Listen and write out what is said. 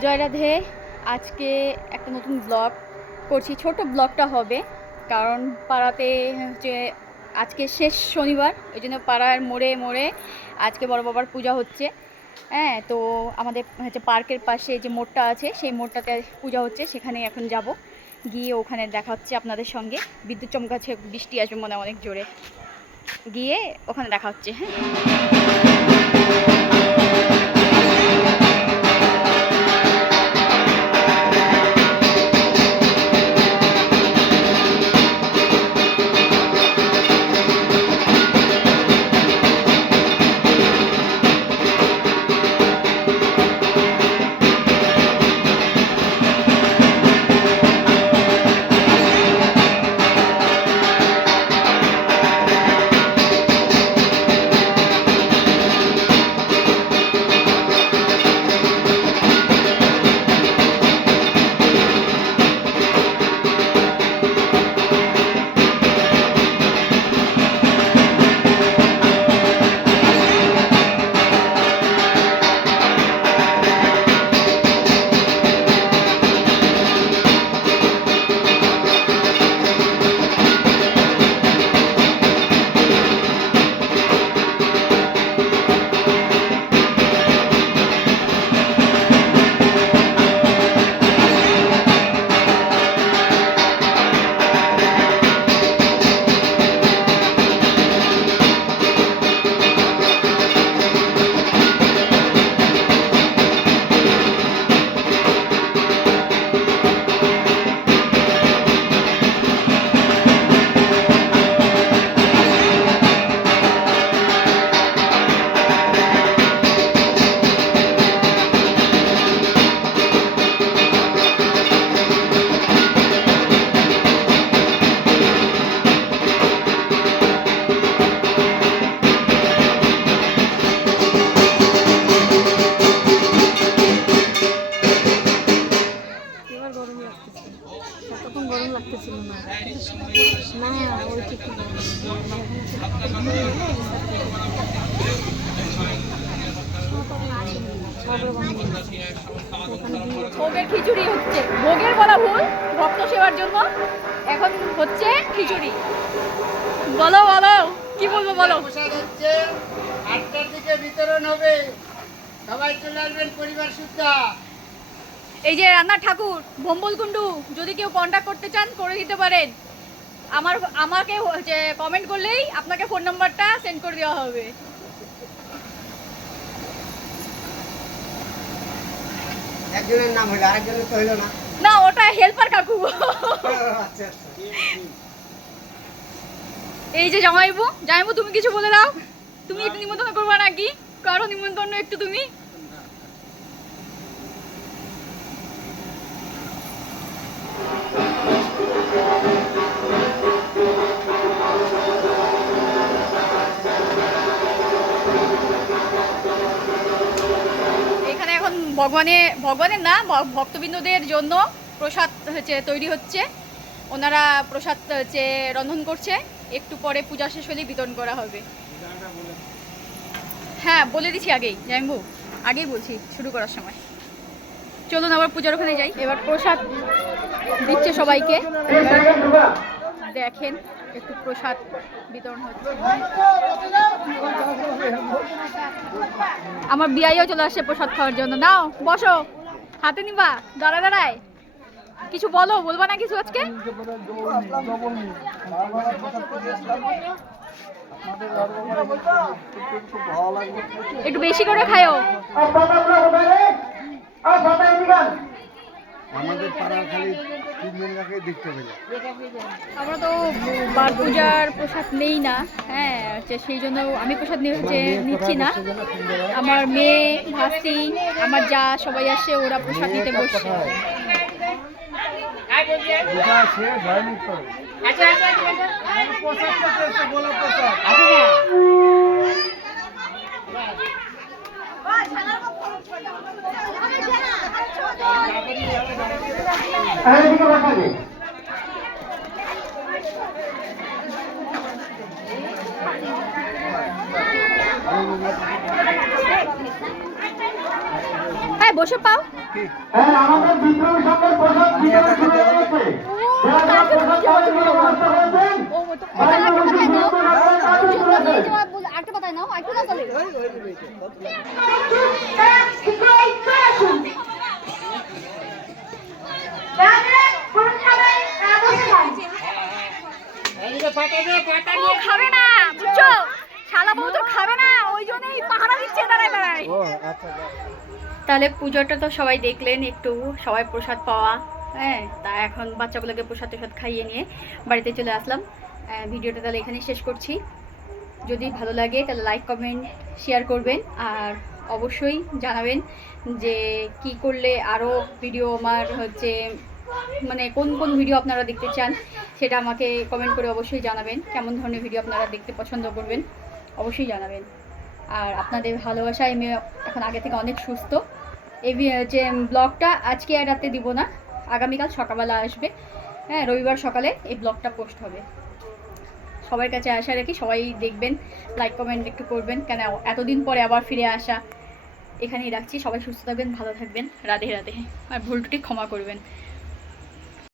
জয় রাধে, আজকে একটা নতুন ব্লগ করছি। ছোট ব্লগটা হবে, কারণ পাড়াতে হচ্ছে আজকে শেষ শনিবার, ওই জন্য পাড়ার মোড়ে মোড়ে আজকে বড় বাবার পূজা হচ্ছে। হ্যাঁ তো আমাদের হচ্ছে পার্কের পাশে যে মোড়টা আছে, সেই মোড়টাতে পূজা হচ্ছে, সেখানে এখন যাব। গিয়ে ওখানে দেখা হচ্ছে আপনাদের সঙ্গে। বিদ্যুৎ চমকাচ্ছে, বৃষ্টি আসবে মনে অনেক জোরে। গিয়ে ওখানে দেখা হচ্ছে হ্যাঁ। ভোগের খিচুড়ি হচ্ছে। ভোগের বলা ভুল ভক্ত সেবার জন্য। এখন হচ্ছে খিচুড়ি। বলো বলো কি বলব বলো? হচ্ছে আটটার দিকে বিতরণ হবে। সবাই চলে আসবেন পরিবার সুদ্ধা এই যে রান্নার ঠাকুর ভম্বল কুণ্ডু যদি কেউ কন্ট্যাক্ট করতে চান করে দিতে পারেন। আমার আমাকে যে কমেন্ট করলেই আপনাকে ফোন নাম্বারটা সেন্ড করে দেওয়া হবে। একজনের নাম হলো আরেকজনের তো হলো না। না ওটা হেল্পার কাকু। আচ্ছা আচ্ছা। এই যে জামাইবু জামাইবু তুমি কিছু বলে দাও। তুমি একটু নিমন্ত্রণ করবা নাকি? কারও নিমন্ত্রণ একটু তুমি? এখন ভগবানের না ভক্তবৃন্দদের জন্য প্রসাদ হচ্ছে, তৈরি হচ্ছে। ওনারা প্রসাদ হচ্ছে, রন্ধন করছে। একটু পরে পূজা শেষ হলেই বিতরণ করা হবে। হ্যাঁ বলে দিছি আগেই, জাইম্বু। আগেই বলছি, শুরু করার সময়। চলুন আবার পূজার ওখানে যাই। এবার প্রসাদ দিচ্ছে সবাইকে। দেখেন। একটু প্রসাদ বিতরণ হচ্ছে। আমার বিয়াইও চলে আসছে প্রসাদ খাওয়ার জন্য। নাও, বসো। হাতে নিবা, দাঁড়া দাঁড়ায়। কিছু বলো, বলবা না কিছু আজকে? একটু বেশি করে খায়ও আমাদের পাড়ার খালি তিনজন দেখতে পেলে আমরা তো বার পূজার প্রসাদ নেই না হ্যাঁ হচ্ছে সেই জন্য আমি প্রসাদ নিয়ে হচ্ছে নিচ্ছি না। আমার মেয়ে ভাস্তি আমার যা সবাই আসে ওরা প্রসাদ নিতে বসছে শেষ হয়নি তো হ্যাঁ বসে পাও হ্যাঁ আমাদের হয়ে নাও একটু না চলে এদিকে পাটা দে পাটা ও খাবে না বুঝছ? শালা বউ তো খাবে না ওই জন্যই পাহারা দিচ্ছে দাঁড়ায় দাঁড়ায় তাহলে পুজোটা তো সবাই দেখলেন একটু সবাই প্রসাদ পাওয়া হ্যাঁ? তা এখন বাচ্চাগুলোকে প্রসাদ টসাদ খাইয়ে নিয়ে বাড়িতে চলে আসলাম। ভিডিওটা তাহলে এখানেই শেষ করছি। যদি ভালো লাগে তাহলে লাইক কমেন্ট শেয়ার করবেন। আর অবশ্যই জানাবেন যে কি করলে আরও ভিডিও আমার হচ্ছে মানে কোন কোন ভিডিও আপনারা দেখতে চান সেটা আমাকে কমেন্ট করে অবশ্যই জানাবেন। কেমন ধরনের ভিডিও আপনারা দেখতে পছন্দ করবেন, অবশ্যই জানাবেন। আর আপনাদের ভালোবাসায় আমি এখন আগে থেকে অনেক সুস্থ। এই যে ব্লগটা আজকে আর রাতে দিব না, আগামীকাল সকালবেলা আসবে। হ্যাঁ রবিবার সকালে এই ব্লগটা পোস্ট হবে। সবার কাছে আশা রাখি সবাই দেখবেন লাইক কমেন্ট একটু করবেন। কেন এতদিন পরে আবার ফিরে আসা। এখানেই রাখছি। সবাই সুস্থ থাকবেন, ভালো থাকবেন। রাধে রাধে। আর ভুল ত্রুটি ক্ষমা করবেন।